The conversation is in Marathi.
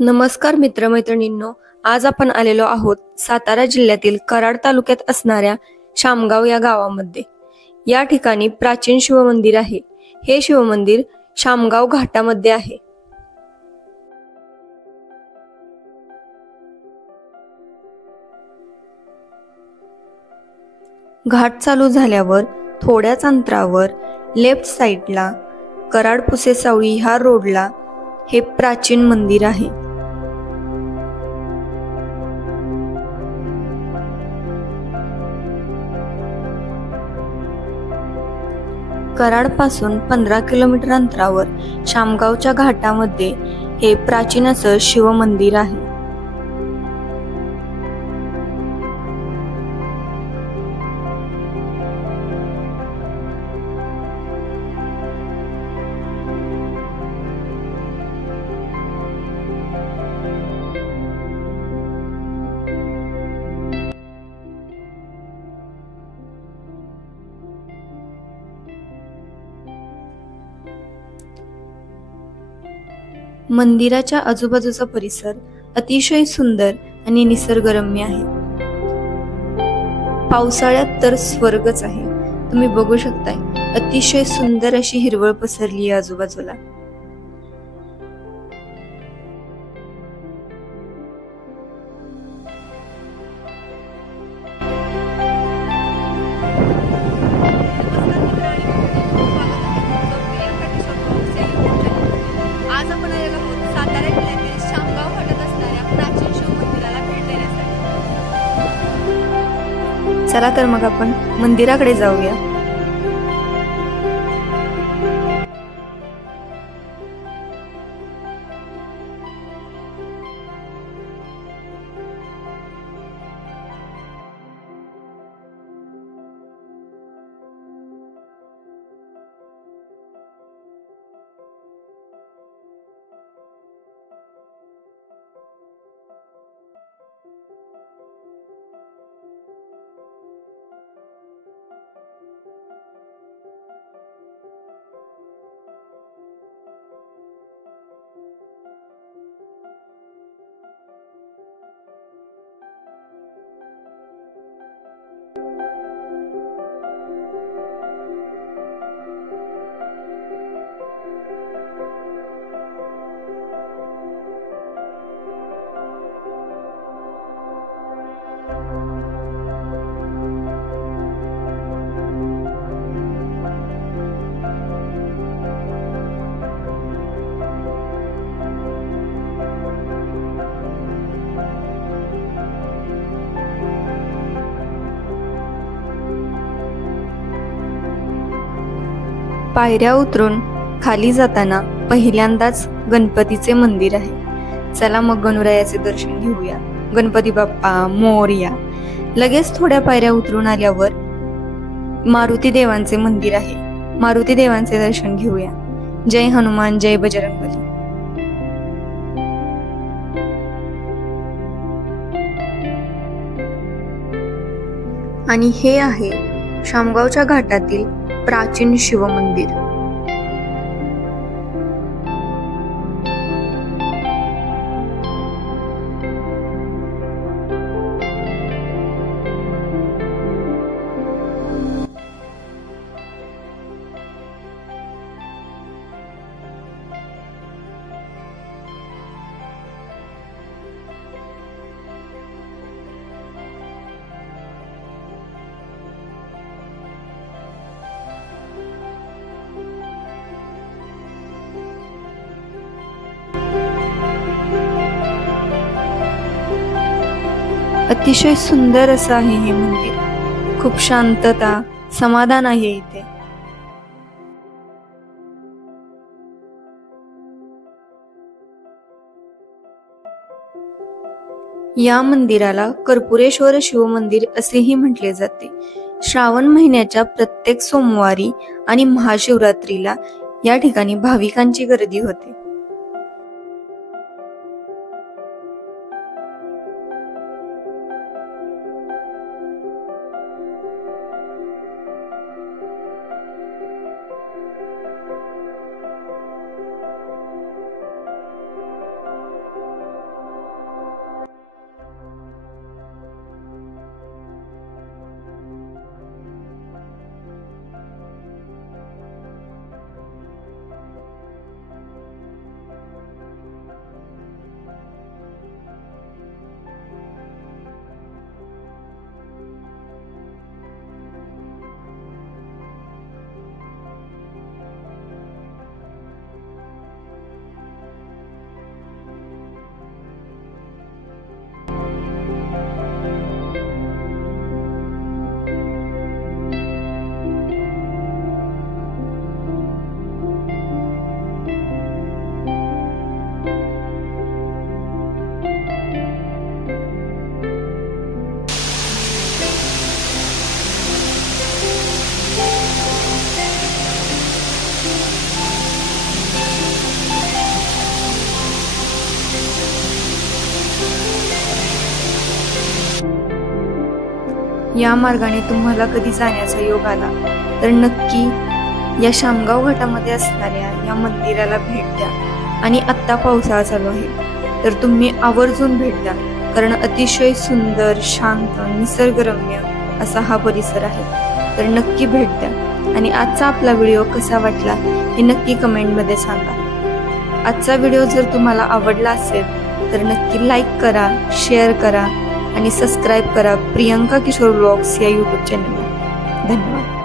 नमस्कार मित्रमैत्रिणींनो, आज आपण आलेलो आहोत सातारा जिल्ह्यातील कराड तालुक्यात असणाऱ्या शामगाव या गावामध्ये। या ठिकाणी प्राचीन शिवमंदिर आहे। हे शिवमंदिर शामगाव घाटामध्ये आहे। घाट चालू झाल्यावर थोड्याच अंतरावर लेफ्ट साइडला कराड पुसेसावळी ह्या रोडला हे प्राचीन मंदिर आहे। कराड पासून 15 किलोमीटर अंतरावर शामगावच्या घाटामध्ये हे प्राचीन असं शिवमंदिर आहे। मंदिराच्या आजूबाजूचा परिसर अतिशय सुंदर आणि निसर्गरम्य आहे। पावसाळ्यात तर स्वर्गच आहे। तुम्ही बघू शकताय अतिशय सुंदर अशी हिरवळ पसरली आहे आजूबाजूला। आज आपण आलेलो आहोत सातारा जिल्ह्यातील शामगाव घाटात असणाऱ्या प्राचीन शिवमंदिराला भेट देण्यासाठी। चला तर मग आपण मंदिराकडे जाऊया। पायऱ्या उतरून खाली जाताना पहिल्यांदाच गणपतीचे मंदिर आहे। चला मग गणुरायाचे दर्शन घेऊया। गणपती बाप्पा मोरया। लगेच थोड्या पायऱ्या उतरून आल्यावर मारुती देवांचे मंदिर आहे। मारुती देवांचे दर्शन घेऊया। जय हनुमान जय बजरंगबली। आणि हे आहे शामगावच्या घाटातील प्राचीन शिवमंदिर। अतिशय सुंदर असं आहे हे मंदिर। खूप शांतता समाधान आहे इथे। या मंदिराला कर्पूरेश्वर शिवमंदिर असेही म्हटले जाते। श्रावण महिन्याच्या प्रत्येक सोमवारी आणि महाशिवरात्रीला या ठिकाणी भाविकांची गर्दी होते। या मार्गाने तुम्हाला कधी जाण्याचा योग आला तर नक्की या शामगाव घाटामध्ये असणाऱ्या या मंदिराला भेट द्या. आणि आत्ता पावसाळा चालू आहे तर तुम्ही आवर्जून भेट द्या, कारण अतिशय सुंदर, शांत, निसर्गरम्य असा हा परिसर आहे. तर नक्की भेट द्या. आणि आजचा आपला व्हिडिओ कसा वाटला हे नक्की कमेंटमध्ये सांगा. आजचा व्हिडिओ जर तुम्हाला आवडला असेल तर नक्की लाईक करा, शेअर करा आणि सबस्क्राईब करा प्रियंका किशोर व्लॉग्स या यूट्यूब चॅनलला. धन्यवाद.